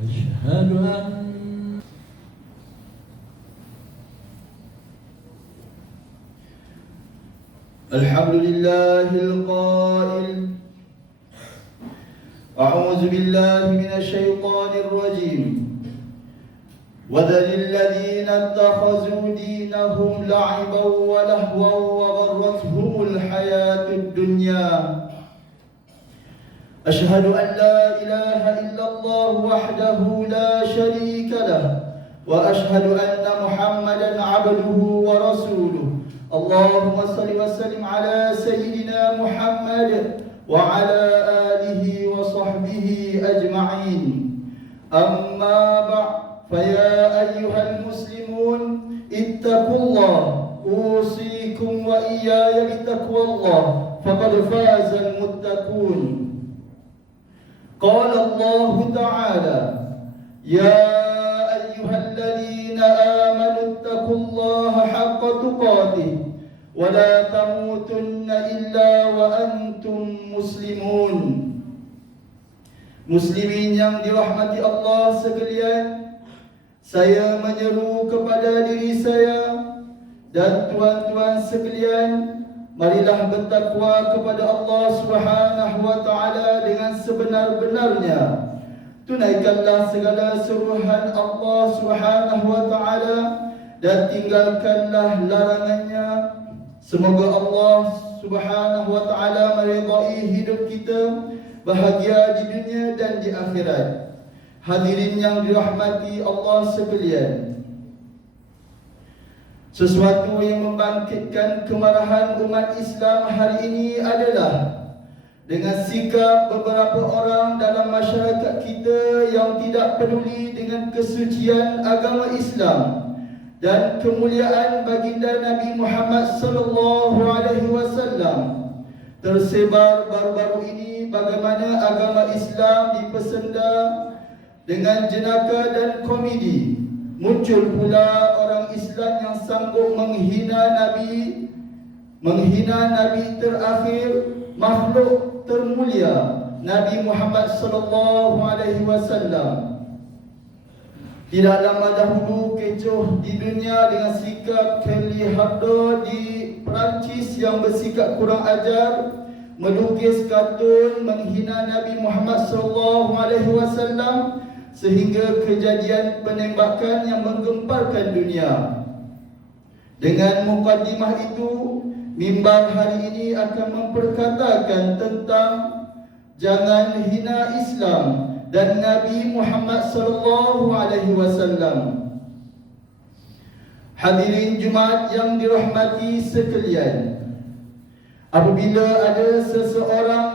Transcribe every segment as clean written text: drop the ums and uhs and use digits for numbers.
أشهد أن الحمد لله القائل أعوذ بالله من الشيطان الرجيم وذل الذين اتخذوا دينهم لعبا ولهوا وغرتهم الحياة الدنيا أشهد أن لا إله إلا الله وحده لا شريك له وأشهد أن محمدا عبده ورسوله اللهم صل وسلم على سيدنا محمد وعلى آله وصحبه أجمعين أما بعد فيا أيها المسلمون اتقوا الله أوصيكم وإياي بتقوى الله فقد فاز المتقون قال الله تعالى يا أيها الذين آمنوا اتقوا الله حق تقاته ولا تموتن إلا وأنتم مسلمون. Muslimin yang dirahmati Allah sekalian, saya menyeru kepada diri saya dan tuan-tuan sekalian, marilah bertakwa kepada Allah Subhanahu wa taala dengan sebenar-benarnya. Tunaikanlah segala suruhan Allah Subhanahu wa taala dan tinggalkanlah larangannya. Semoga Allah Subhanahu wa taala meridai hidup kita, bahagia di dunia dan di akhirat. Hadirin yang dirahmati Allah sekalian, sesuatu yang membangkitkan kemarahan umat Islam hari ini adalah dengan sikap beberapa orang dalam masyarakat kita yang tidak peduli dengan kesucian agama Islam dan kemuliaan baginda Nabi Muhammad sallallahu alaihi wasallam. Tersebar baru-baru ini bagaimana agama Islam dipesenda dengan jenaka dan komedi. Muncul pula orang Islam yang sanggup menghina Nabi terakhir, makhluk termulia Nabi Muhammad sallallahu alaihi wasallam. Tidak lama dahulu kecoh di dunia dengan sikap Charlie Hebdo di Perancis yang bersikap kurang ajar, melukis kartun menghina Nabi Muhammad sallallahu alaihi wasallam sehingga kejadian penembakan yang menggemparkan dunia. Dengan mukadimah itu, mimbar hari ini akan memperkatakan tentang jangan hina Islam dan Nabi Muhammad sallallahu alaihi wasallam. Hadirin Jumaat yang dirahmati sekalian, apabila ada seseorang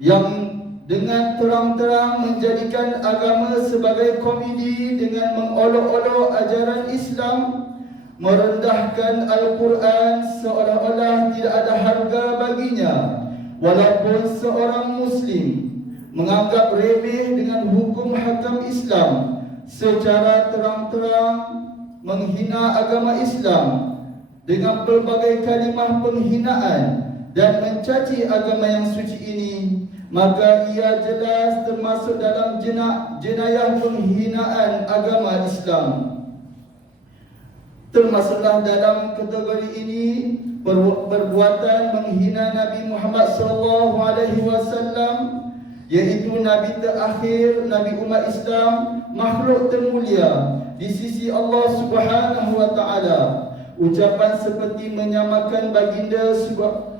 yang dengan terang-terang menjadikan agama sebagai komedi dengan mengolok-olok ajaran Islam, merendahkan Al-Quran seolah-olah tidak ada harga baginya, walaupun seorang Muslim menganggap remeh dengan hukum hakam Islam, secara terang-terang menghina agama Islam dengan pelbagai kalimah penghinaan dan mencaci agama yang suci ini, maka ia jelas termasuk dalam jenayah penghinaan agama Islam. Termasuklah dalam kategori ini perbuatan menghina Nabi Muhammad sallallahu alaihi wasallam, yaitu Nabi terakhir, Nabi umat Islam, makhluk termulia di sisi Allah Subhanahu wa taala. Ucapan seperti menyamakan baginda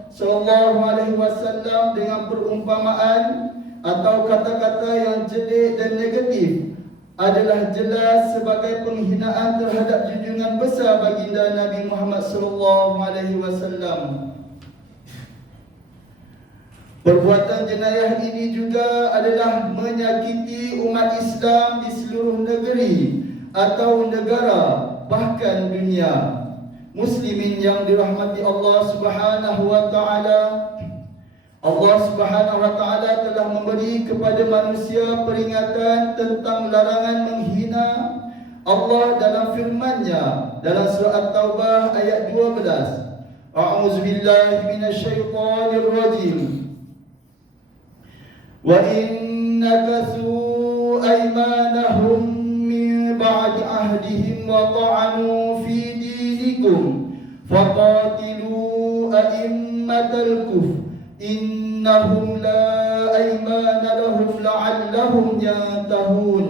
sallallahu alaihi wasallam dengan perumpamaan atau kata-kata yang jelek dan negatif adalah jelas sebagai penghinaan terhadap junjungan besar baginda Nabi Muhammad sallallahu alaihi wasallam. Perbuatan jenayah ini juga adalah menyakiti umat Islam di seluruh negeri atau negara, bahkan dunia. Muslimin yang dirahmati Allah Subhanahu wa taala, Allah Subhanahu wa taala telah memberi kepada manusia peringatan tentang larangan menghina Allah dalam firman-Nya dalam surah At-Taubah ayat 12. A'udzubillahi minasyaitonir rajim. Wa in nakathu أيمانهم من بعد عهدهم وطعنوا في دينكم فقاتلوا أئمة الكفر إنهم لا أيمان لهم لعلهم ينتهون.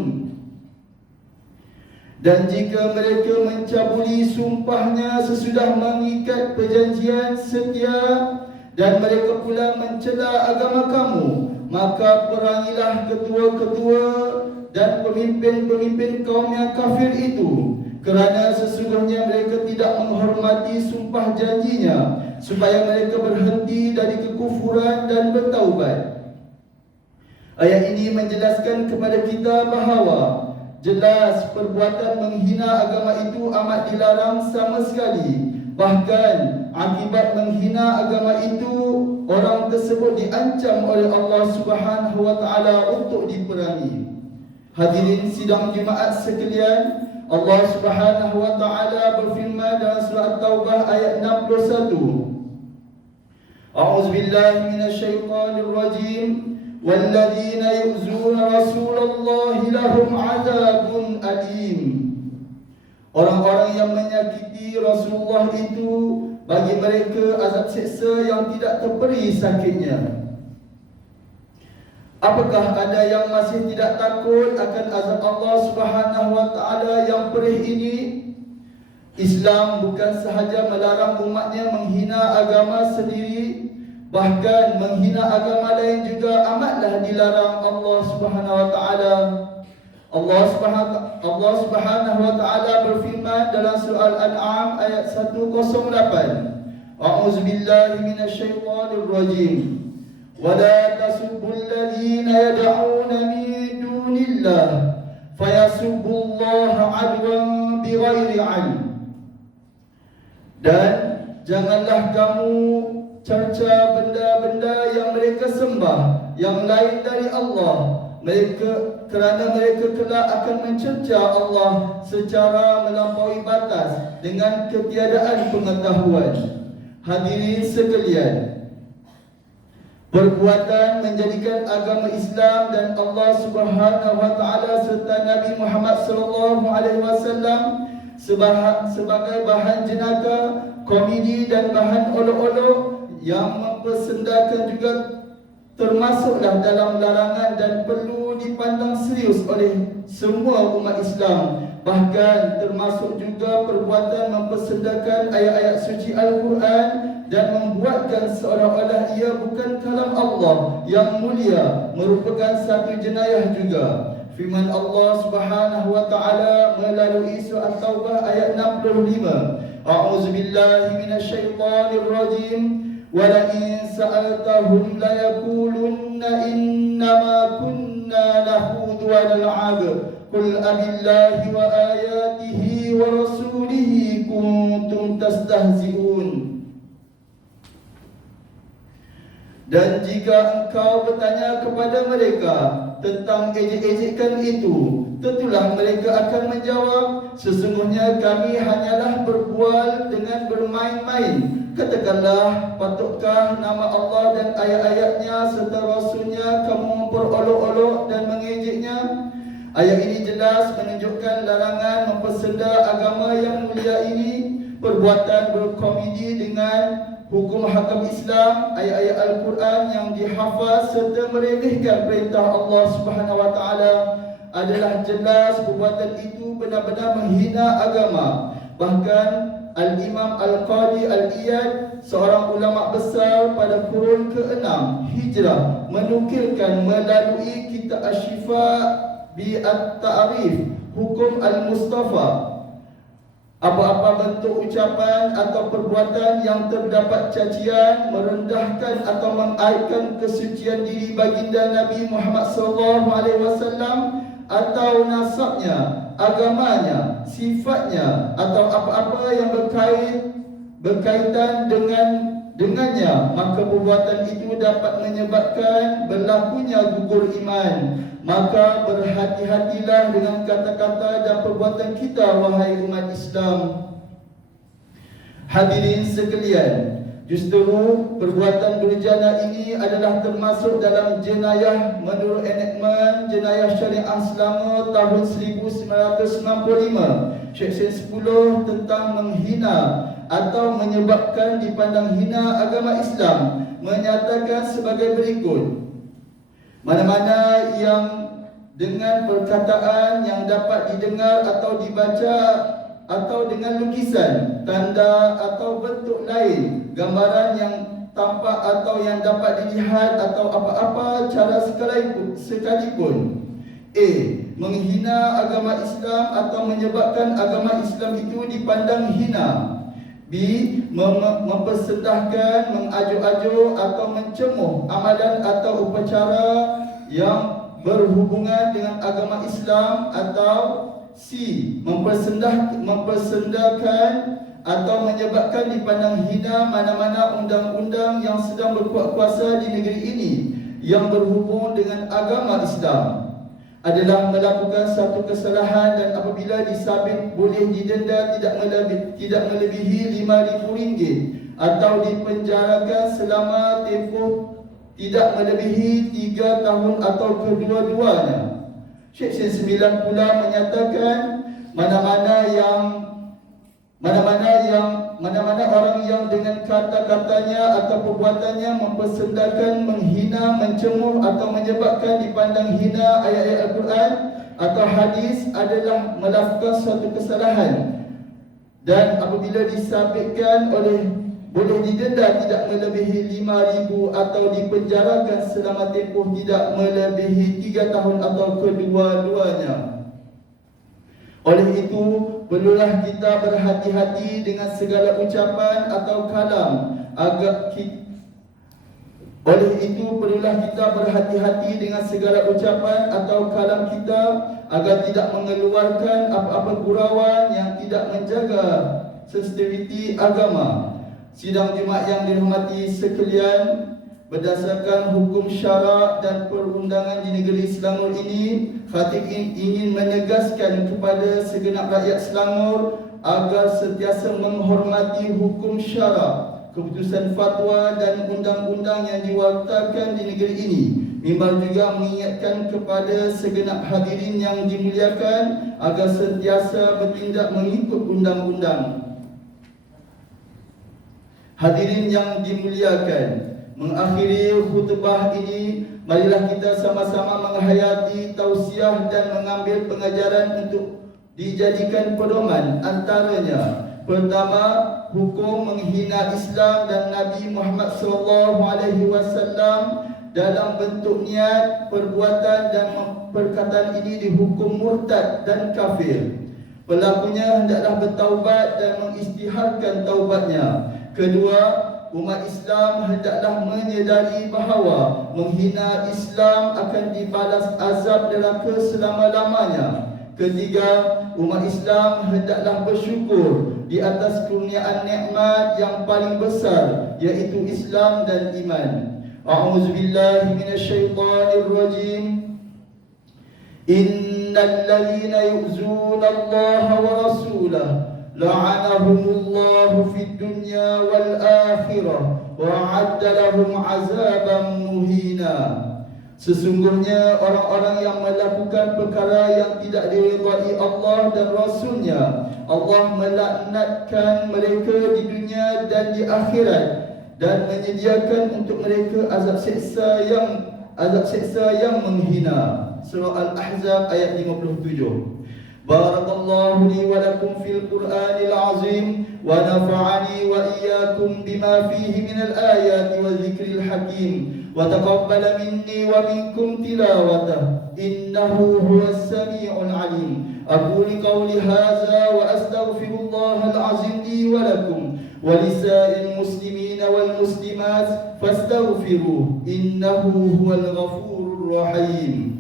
Dan jika mereka mencabuli sumpahnya sesudah mengikat perjanjian setia, dan mereka pula mencela agama kamu, maka perangilah ketua-ketua dan pemimpin-pemimpin kaum yang kafir itu, kerana sesungguhnya mereka tidak menghormati sumpah janjinya, supaya mereka berhenti dari kekufuran dan bertaubat. Ayat ini menjelaskan kepada kita bahawa jelas perbuatan menghina agama itu amat dilarang sama sekali. Bahkan akibat menghina agama itu, orang tersebut diancam oleh Allah Subhanahu wa taala untuk diperangi. Hadirin sidang Jumaat sekalian, Allah Subhanahu wa taala berfirman dalam surah At-Taubah ayat 61. A'udzubillahi minasyaitonir rajim. وَالَّذِينَ يُؤْذُونَ رَسُولَ اللَّهِ لَهُمْ عَذَابٌ أَلِيمٌ. Orang-orang yang menyakiti Rasulullah itu, bagi mereka azab seksa yang tidak terperi sakitnya. Apakah ada yang masih tidak takut akan azab Allah Subhanahu wa taala yang perih ini? Islam bukan sahaja melarang umatnya menghina agama sendiri, bahkan menghina agama lain juga amatlah dilarang Allah Subhanahu wa taala. Allah Subhanahu wa taala berfirman dalam surah Al-An'am ayat 108. A'udzu billahi minasyaitonir rajim. Wa la tasubbul ladzina yad'una min dunillah fayasubbullaha 'adwan bighairi 'ilm. Dan janganlah kamu cerca benda-benda yang mereka sembah yang lain dari Allah, kerana mereka kelak akan mencerca Allah secara melampaui batas dengan ketiadaan pengetahuan. Hadirin sekalian, perbuatan menjadikan agama Islam dan Allah Subhanahu wa taala serta Nabi Muhammad sallallahu alaihi wasallam sebagai bahan jenaka, komedi dan bahan olok-olok yang mempersendakan juga termasuklah dalam larangan dan perlu dipandang serius oleh semua umat Islam. Bahkan termasuk juga perbuatan mempersendakan ayat-ayat suci Al-Quran dan membuatkan seolah-olah ia bukan kalam Allah yang mulia, merupakan satu jenayah juga. Firman Allah Subhanahu wa taala melalui surah At-Taubah ayat 65. A'udzu billahi minasyaitonir rajim. وَلَئِنْ سَأَلْتَهُمْ لَيَقُولُنَّ إِنَّمَا كُنَّا نَخُوضُ وَنَلْعَبُ قُلْ أَبِاللَّهِ وَآيَاتِهِ وَرَسُولِهِ كُنْتُمْ تَسْتَهْزِئُونَ. Dan jika engkau bertanya kepada mereka tentang ejek-ejekan itu, tentulah mereka akan menjawab, sesungguhnya kami hanyalah berbual dengan bermain-main. Katakanlah, patutkah nama Allah dan ayat-ayatnya serta Rasulnya kamu memperolok-olok dan mengejeknya? Ayat ini jelas menunjukkan larangan mempersenda agama yang mulia ini, perbuatan berkomedi dengan hukum hakam Islam, ayat-ayat Al-Quran yang dihafaz serta meremehkan perintah Allah Subhanahu wa taala adalah jelas perbuatan itu benar-benar menghina agama. Bahkan Al-Imam Al-Qadi Al-Iyad, seorang ulama besar pada kurun ke-6 Hijrah, menukilkan melalui kitab Asy-Syifa bi At-Ta'rif Hukum Al-Mustafa, apa-apa bentuk ucapan atau perbuatan yang terdapat cacian, merendahkan atau mengaibkan kesucian diri baginda Nabi Muhammad SAW atau nasabnya, agamanya, sifatnya atau apa-apa yang berkaitan dengannya, maka perbuatan itu dapat menyebabkan berlakunya gugur iman. Maka berhati-hatilah dengan kata-kata dan perbuatan kita, wahai umat Islam. Hadirin sekalian, Justru perbuatan durjana ini adalah termasuk dalam jenayah menurut enakmen jenayah syariah selama tahun 1995, Seksyen 10 tentang menghina atau menyebabkan dipandang hina agama Islam menyatakan sebagai berikut. Mana-mana yang dengan perkataan yang dapat didengar atau dibaca atau dengan lukisan, tanda atau bentuk lain, gambaran yang tampak atau yang dapat dilihat atau apa-apa cara sekalipun. A. Menghina agama Islam atau menyebabkan agama Islam itu dipandang hina. B. Mempersendahkan, mengajuk-ajuk atau mencemuh amalan atau upacara yang berhubungan dengan agama Islam. Atau C. Mempersendahkan atau menyebabkan dipandang hina mana-mana undang-undang yang sedang berkuat kuasa di negeri ini yang berhubung dengan agama Islam. Adalah melakukan satu kesalahan dan apabila disabit boleh didenda tidak melebihi RM5,000 atau dipenjarakan selama tempoh tidak melebihi 3 tahun atau kedua-duanya. Seksyen 9 pula menyatakan mana-mana orang yang dengan kata-katanya atau perbuatannya mempersendahkan, menghina, mencemuh atau menyebabkan dipandang hina ayat-ayat Al-Quran atau hadis adalah melakukan suatu kesalahan dan apabila disabitkan boleh didenda tidak melebihi RM5,000 atau dipenjarakan selama tempoh tidak melebihi 3 tahun atau kedua-duanya. Oleh itu, perlulah kita berhati-hati dengan segala ucapan atau kalam agar tidak mengeluarkan apa-apa gurauan yang tidak menjaga sensitiviti agama. Sidang Jumaat yang dirahmati sekalian, berdasarkan hukum syarak dan perundangan di negeri Selangor ini, khatib ingin menegaskan kepada segenap rakyat Selangor agar sentiasa menghormati hukum syarak, keputusan fatwa dan undang-undang yang diwakilkan di negeri ini. Mimbar juga mengingatkan kepada segenap hadirin yang dimuliakan agar sentiasa bertindak mengikut undang-undang. Hadirin yang dimuliakan, mengakhiri khutbah ini, marilah kita sama-sama menghayati tausiah dan mengambil pengajaran untuk dijadikan pedoman. Antaranya, pertama, hukum menghina Islam dan Nabi Muhammad SAW dalam bentuk niat, perbuatan dan perkataan ini dihukum murtad dan kafir. Pelakunya hendaklah bertaubat dan mengisytiharkan taubatnya. Kedua, umat Islam hendaklah menyedari bahawa menghina Islam akan dibalas azab neraka selama-lamanya. Ketiga, umat Islam hendaklah bersyukur di atas kurniaan nikmat yang paling besar, iaitu Islam dan iman. A'udzubillahi minasyaitonirrajim. Innal ladzina yu'zuna Allah wa rasulahu la'anahumullahu fid dunya wal akhirah wa 'adda lahum 'azaban muhina. Sesungguhnya orang-orang yang melakukan perkara yang tidak diridai Allah dan Rasulnya, Allah melaknatkan mereka di dunia dan di akhirat dan menyediakan untuk mereka azab seksa yang menghina. Surah Al-Ahzab ayat 57. Barakallahu li wa lakum fil Qur'anil azim wa nafa'ani wa iyyakum bima fihi minal ayati wa dzikril hakim wa taqabbala minni wa minkum tilawatahu innahu huwas sami'ul alim. Aqulu qawli hadza wa astaghfirullahal azim li wa lakum wa lisa'il muslimina wal muslimat fastaghfiruhu innahu huwal ghafurur rahim.